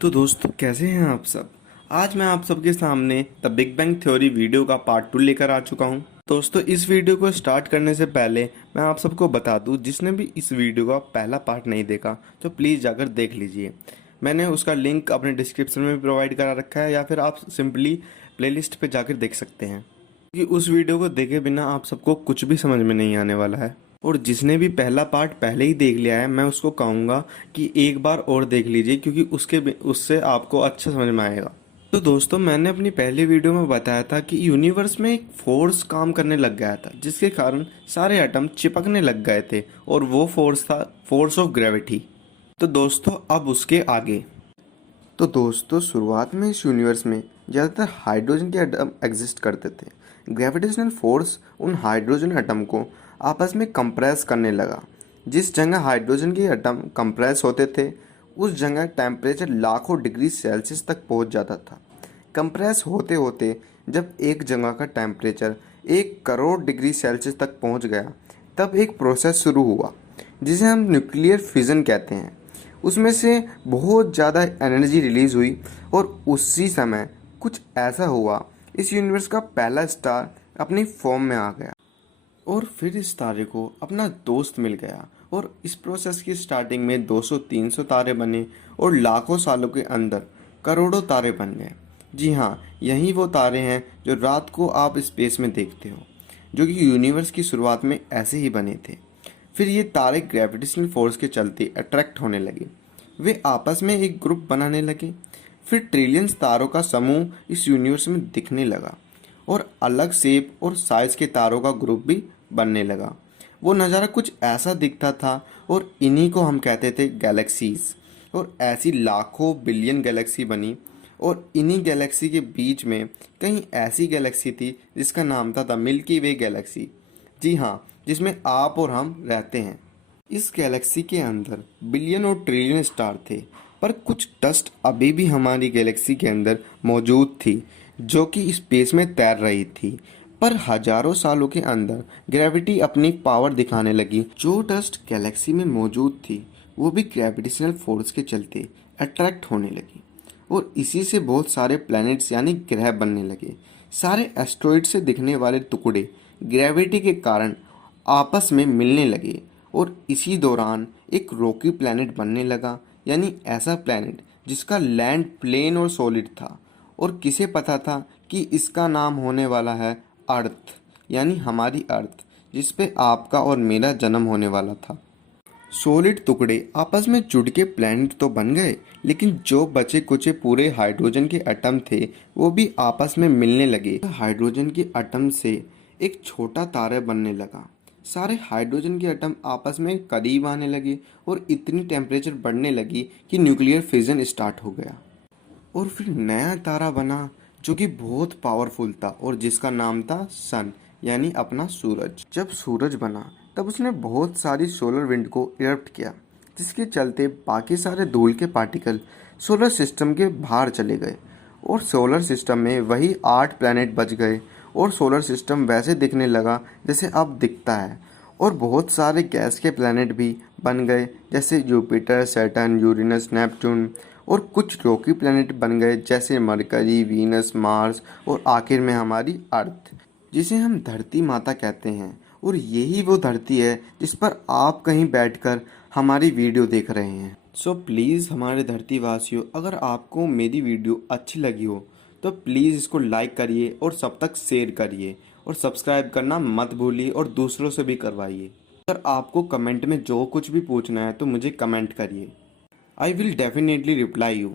तो दोस्तों कैसे हैं आप सब। आज मैं आप सबके सामने the big bang theory video का पार्ट 2 लेकर आ चुका हूं। दोस्तों इस वीडियो को स्टार्ट करने से पहले मैं आप सबको बता दूं, जिसने भी इस वीडियो का पहला पार्ट नहीं देखा तो प्लीज़ जाकर देख लीजिए। मैंने उसका लिंक अपने डिस्क्रिप्शन में भी प्रोवाइड करा रखा है, या फिर आप सिंपली प्लेलिस्ट पे जाकर देख सकते हैं, क्योंकि उस वीडियो को देखे बिना आप सबको कुछ भी समझ में नहीं आने वाला है। और जिसने भी पहला पार्ट पहले ही देख लिया है, मैं उसको कहूँगा कि एक बार और देख लीजिए, क्योंकि उससे आपको अच्छा समझ में आएगा। तो दोस्तों मैंने अपनी पहली वीडियो में बताया था कि यूनिवर्स में एक फोर्स काम करने लग गया था, जिसके कारण सारे एटम चिपकने लग गए थे, और वो फोर्स था फोर्स ऑफ ग्रेविटी। तो दोस्तों अब उसके आगे, तो दोस्तों शुरुआत में इस यूनिवर्स में ज़्यादातर हाइड्रोजन के एटम एग्जिस्ट करते थे। ग्रेविटेशनल फोर्स उन हाइड्रोजन एटम को आपस में कंप्रेस करने लगा। जिस जगह हाइड्रोजन के एटम कंप्रेस होते थे, उस जगह टेम्परेचर लाखों डिग्री सेल्सियस तक पहुंच जाता था। कंप्रेस होते होते जब एक जगह का टेम्परेचर 1 करोड़ डिग्री सेल्सियस तक पहुंच गया, तब एक प्रोसेस शुरू हुआ जिसे हम न्यूक्लियर फिजन कहते हैं। उसमें से बहुत ज़्यादा एनर्जी रिलीज हुई, और उसी समय कुछ ऐसा हुआ, इस यूनिवर्स का पहला स्टार अपनी फॉर्म में आ गया, और फिर इस तारे को अपना दोस्त मिल गया। और इस प्रोसेस की स्टार्टिंग में 200-300 तारे बने, और लाखों सालों के अंदर करोड़ों तारे बन गए। जी हाँ, यही वो तारे हैं जो रात को आप स्पेस में देखते हो, जो कि यूनिवर्स की शुरुआत में ऐसे ही बने थे। फिर ये तारे ग्रेविटेशनल फोर्स के चलते अट्रैक्ट होने लगे, वे आपस में एक ग्रुप बनाने लगे। फिर ट्रिलियंस तारों का समूह इस यूनिवर्स में दिखने लगा, और अलग शेप और साइज के तारों का ग्रुप भी बनने लगा। वो नज़ारा कुछ ऐसा दिखता था, और इन्हीं को हम कहते थे गैलेक्सीज। और ऐसी लाखों बिलियन गैलेक्सी बनी, और इन्हीं गैलेक्सी के बीच में कहीं ऐसी गैलेक्सी थी जिसका नाम था द मिल्की वे गैलेक्सी। जी हाँ, जिसमें आप और हम रहते हैं। इस गैलेक्सी के अंदर बिलियन और ट्रिलियन स्टार थे, पर कुछ डस्ट अभी भी हमारी गैलेक्सी के अंदर मौजूद थी, जो कि स्पेस में तैर रही थी। पर हजारों सालों के अंदर ग्रेविटी अपनी पावर दिखाने लगी। जो डस्ट गैलेक्सी में मौजूद थी, वो भी ग्रेविटेशनल फोर्स के चलते अट्रैक्ट होने लगी, और इसी से बहुत सारे प्लैनेट्स यानी ग्रह बनने लगे। सारे एस्ट्रॉइड से दिखने वाले टुकड़े ग्रेविटी के कारण आपस में मिलने लगे, और इसी दौरान एक रॉकी प्लैनेट बनने लगा, यानी ऐसा प्लैनेट जिसका लैंड प्लेन और सॉलिड था। और किसे पता था कि इसका नाम होने वाला है अर्थ, यानी हमारी अर्थ, जिस पे आपका और मेरा जन्म होने वाला था। सॉलिड टुकड़े आपस में जुड़ के प्लैनेट तो बन गए, लेकिन जो बचे कुचे पूरे हाइड्रोजन के एटम थे, वो भी आपस में मिलने लगे। हाइड्रोजन के एटम से एक छोटा तारा बनने लगा। सारे हाइड्रोजन के एटम आपस में करीब आने लगे, और इतनी टेम्परेचर बढ़ने लगी कि न्यूक्लियर फिजन स्टार्ट हो गया। और फिर नया तारा बना जो कि बहुत पावरफुल था, और जिसका नाम था सन, यानी अपना सूरज। जब सूरज बना तब उसने बहुत सारी सोलर विंड को इरप्ट किया, जिसके चलते बाकी सारे धूल के पार्टिकल सोलर सिस्टम के बाहर चले गए, और सोलर सिस्टम में वही 8 प्लैनेट बच गए, और सोलर सिस्टम वैसे दिखने लगा जैसे अब दिखता है। और बहुत सारे गैस के प्लैनेट भी बन गए, जैसे जुपिटर, सैटर्न, यूरेनस, नेपच्यून। और कुछ रॉकी प्लैनेट बन गए, जैसे मरकरी, वीनस, मार्स, और आखिर में हमारी अर्थ, जिसे हम धरती माता कहते हैं। और यही वो धरती है जिस पर आप कहीं बैठकर हमारी वीडियो देख रहे हैं। सो प्लीज़ हमारे धरती वासियों, अगर आपको मेरी वीडियो अच्छी लगी हो तो प्लीज़ इसको लाइक करिए, और सब तक शेयर करिए, और सब्सक्राइब करना मत भूलिए, और दूसरों से भी करवाइए। अगर आपको कमेंट में जो कुछ भी पूछना है तो मुझे कमेंट करिए। I will definitely reply you.